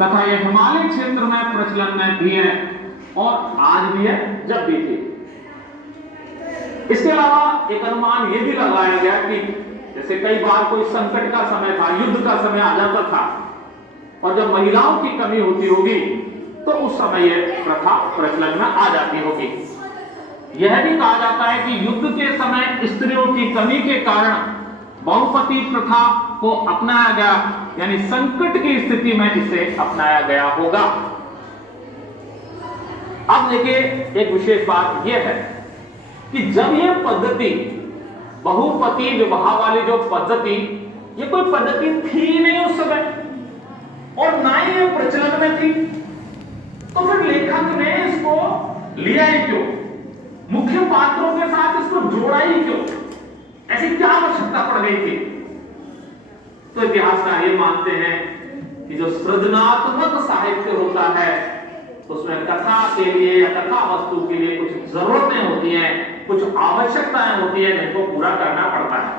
तथा यह हिमालय क्षेत्र में प्रचलन में भी है और आज भी है, जब भी थी। इसके अलावा एक अनुमान यह भी लगाया गया कि जैसे कई बार कोई संकट का समय था, युद्ध का समय आ जाता था और जब महिलाओं की कमी होती होगी तो उस समय यह प्रथा प्रचलन में आ जाती होगी। यह भी कहा जाता है कि युद्ध के समय स्त्रियों की कमी के कारण बहुपति प्रथा को अपनाया गया, यानी संकट की स्थिति में इसे अपनाया गया होगा। अब देखिए, एक विशेष बात यह है कि जब यह पद्धति, बहुपति विवाह वाली जो पद्धति, ये कोई पद्धति थी नहीं उस समय और ना ही ये प्रचलन में थी, तो फिर लेखक ने इसको लिया ही क्यों? मुख्य पात्रों के साथ इसको जोड़ा ही क्यों? ऐसी क्या आवश्यकता पड़ गई थी? तो इतिहासकार ये मानते हैं कि जो सृजनात्मक साहित्य होता है उसमें कथा के लिए या कथा वस्तु के लिए कुछ जरूरतें होती हैं, कुछ आवश्यकताएं होती हैं जिनको पूरा करना पड़ता है।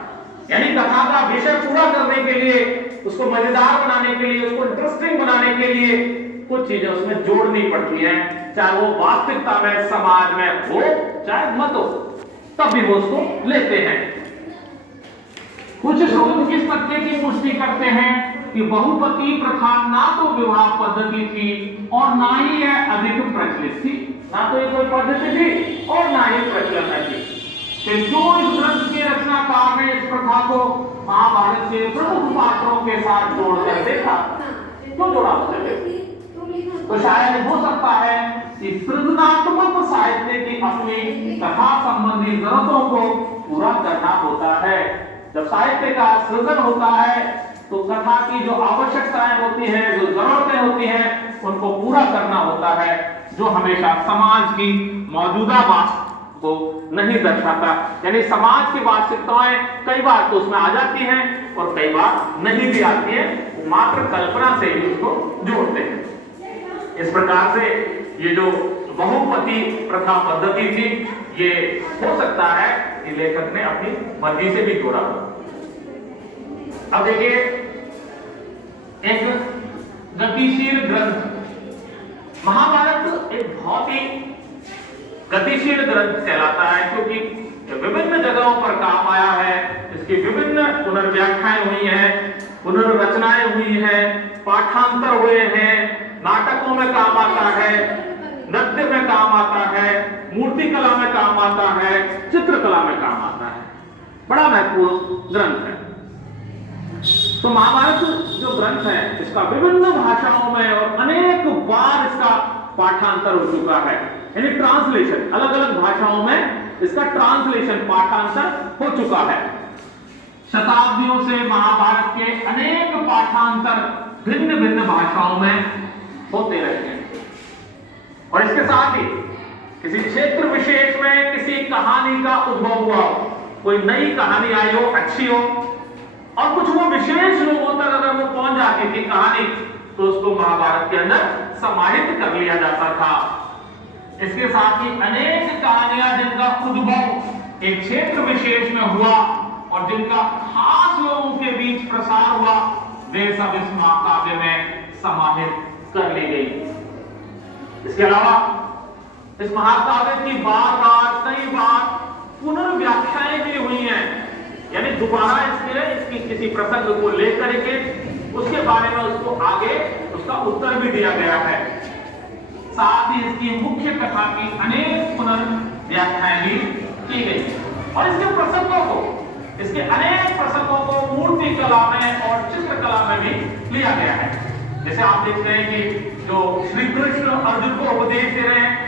यानी कथा का विषय पूरा करने के लिए, उसको मजेदार बनाने के लिए, उसको इंटरेस्टिंग बनाने के लिए कुछ चीजें उसमें जोड़नी पड़ती हैं, चाहे वो वास्तविकता में, समाज में हो, चाहे मत हो, तब भी वो उसको लेते हैं। कुछ लोग इस तथ्य की पुष्टि करते हैं कि बहुपति प्रथा ना तो विवाह पद्धति थी और ना ही यह अधिक प्रचलित थी, ना तो ये कोई पद्धति थी और ना ही प्रचलन में थी। फिर क्यों इस ग्रंथ के रचनाकार ने इस प्रथा को महाभारत के प्रमुख पात्रों के साथ जोड़कर देखा? क्यों जोड़ा उसने? तो शायद हो सकता है कि सृजनात्मक साहित्य की अपनी कथा संबंधी जरूरतों को पूरा करना होता है। जब साहित्य का सृजन होता है तो कथा की जो आवश्यकताएं होती हैं, जो जरूरतें होती हैं, उनको पूरा करना होता है, जो हमेशा समाज की मौजूदा वास्तव को नहीं दर्शाता। यानी समाज की वास्तविकताएं कई बार तो उसमें आ जाती हैं और कई बार नहीं भी आती है, मात्र कल्पना से ही उसको जोड़ते हैं। इस प्रकार से ये जो बहुपति प्रथा पद्धति थी, ये हो सकता है कि लेखक ने अपनी मर्जी से भी जोड़ा हो। अब देखिए, एक गतिशील ग्रंथ, महाभारत एक बहुत ही गतिशील ग्रंथ कहलाता है क्योंकि विभिन्न जगहों पर काम आया है, इसकी विभिन्न पुनर्व्याख्याएं हुई हैं, पुनर्रचनाएं हुई हैं, पाठांतर हुए हैं, नाटकों में काम आता है, नृत्य में काम आता है, मूर्ति कला में काम आता है, चित्रकला में काम आता है। बड़ा महत्वपूर्ण ग्रंथ है। तो महाभारत जो ग्रंथ है, इसका विभिन्न भाषाओं में और अनेक बार इसका पाठांतर हो चुका है, यानी ट्रांसलेशन, अलग अलग भाषाओं में इसका ट्रांसलेशन, पाठांतर हो चुका है। शताब्दियों से महाभारत के अनेक पाठांतर भिन्न भिन्न भाषाओं में होते रहे हैं। और इसके साथ ही किसी क्षेत्र विशेष में किसी कहानी का उद्भव हुआ, कोई नई कहानी आई हो, अच्छी हो, और कुछ वो विशेष लोगों तक अगर वो पहुंच जाती थी कहानी, तो उसको महाभारत के अंदर समाहित कर लिया जाता था। इसके साथ ही अनेक कहानियां जिनका उद्भव एक क्षेत्र विशेष में हुआ और जिनका खास लोगों के बीच प्रसार हुआ, वे सब इस महाकाव्य में समाहित कर ली गई। इसके अलावा इस महाकाव्य की बार बार, कई बार पुनर्व्याख्याएं भी हुई हैं, यानी दोबारा इसकी किसी प्रसंग को लेकर के उसके बारे में उसको आगे उसका उत्तर भी दिया गया है। साथ ही इसकी मुख्य कथा की अनेक पुनर्व्याख्याएं भी की गई और इसके प्रसंगों को, इसके अनेक प्रसंगों को मूर्ति कला में और चित्रकला में भी लिया गया है। जैसे आप देखते हैं कि जो श्री कृष्ण अर्जुन को उपदेश दे रहे हैं,